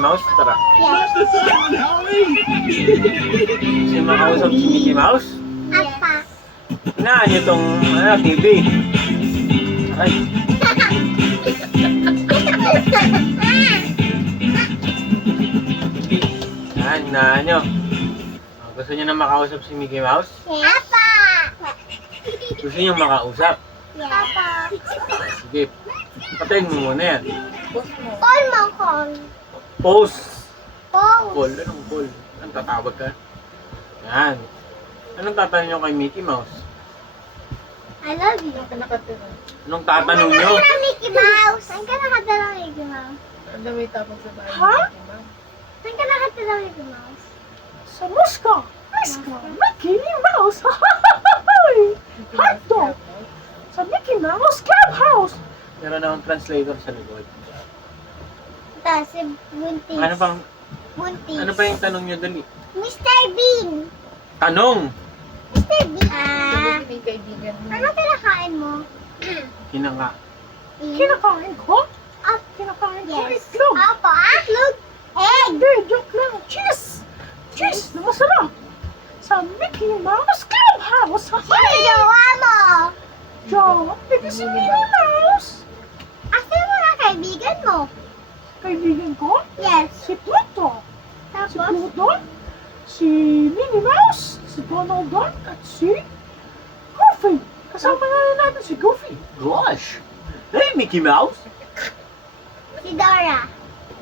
Mouse? Tara. Yes. Gusto nyo makausap si Mickey Mouse? Apa. Hinaan nyo tong TV. Ay, hinaan nyo. Gusto nyo na makausap si Mickey Mouse? Apa. Gusto nyo makausap? Apa. Sige, patayin mo muna yan. Call mo, call. Pause. Call. Call. Anong call? Anong tatawag ka? Yan. Anong tatanong nyo kay Mickey Mouse? I love you. Anong tatanong nyo? Saan ka na, Mickey Mouse? Saan ka nakatala, Mickey Mouse? Ang dami tapos sa bahay. Ha? ni Mickey Mouse. Saan ka nakatala, Mickey Mouse? Sa Moscow! Moscow! Mickey Mouse! Hot dog! Sa Mickey Mouse Clubhouse! Meron akong translator sa likod. Ito, si Buntis. Buntis. Ano pa yung tanong nyo dali? Mr. Bean. Tanong! Mr. Bean. Ano yung kaibigan mo? Ano kinakain mo? Hinanga. Kinakain ko? Up. Kinakain ko Yes. itlog! Opo, atlog. Egg. Hindi, joke lang! Cheese! Cheese na masarap! Sa Mickey Mouse Clubhouse! Sino jowa mo? Joke! Ito si Minnie Mouse! Asa yung mga kaibigan mo? Kaibigan ko? Yes. Si Pluto! Si Tapos? Pluto? Si Minnie Mouse! Si Donald Duck! At si Goofy! Kasama na rin natin si Goofy! Gosh! Hey, Mickey Mouse! Si Dora.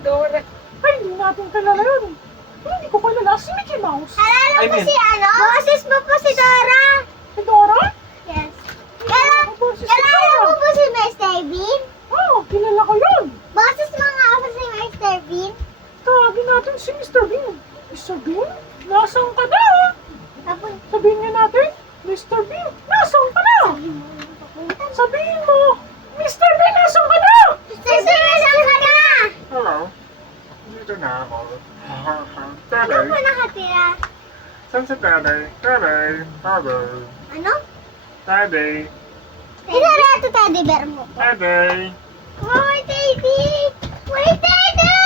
Dora. Ay, hindi natin kilala yun! Hindi ko kilala si Mickey Mouse! Alala mo Ay, si ano? Boses mo po si Dora. Si Dora? Yes. Boses si Kalala mo Dora! po si Mr. Bean? Oo, kilala ko yun! Boses mo nga ako si Mr. Bean. Tawagin natin si Mr. Bean! Mr. Bean? Nasaan ka na? Tapos, Sabihin niya natin, Mr. Bean, nasaan ka na? Sabihin mo, Mr. Bean, nasaan ka na? Mr. Bean, nasaan ka na? Hello. Dito na ako. Saan ka nakatira? Saan si Tatay? Tatay. Tatay. Ano? Tatay. Tinara ito teddy bear mo. Tatay. More teddy! More teddy!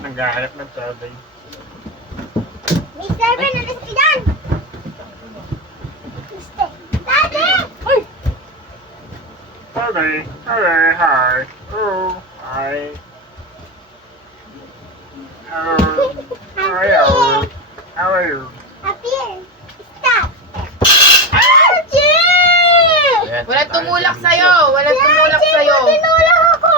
Naghahanap ng tatay. Mr. Bean, alis ka dyan! Mr. Daddy! Ay, Tatay. Tatay. Hi. Oh. Hi. Hello. How are you? How are you? Appear! Stop! Ouchie! Walang tumulak sa'yo! Walang tumulak Ouchie! sa'yo! Tinulak ako!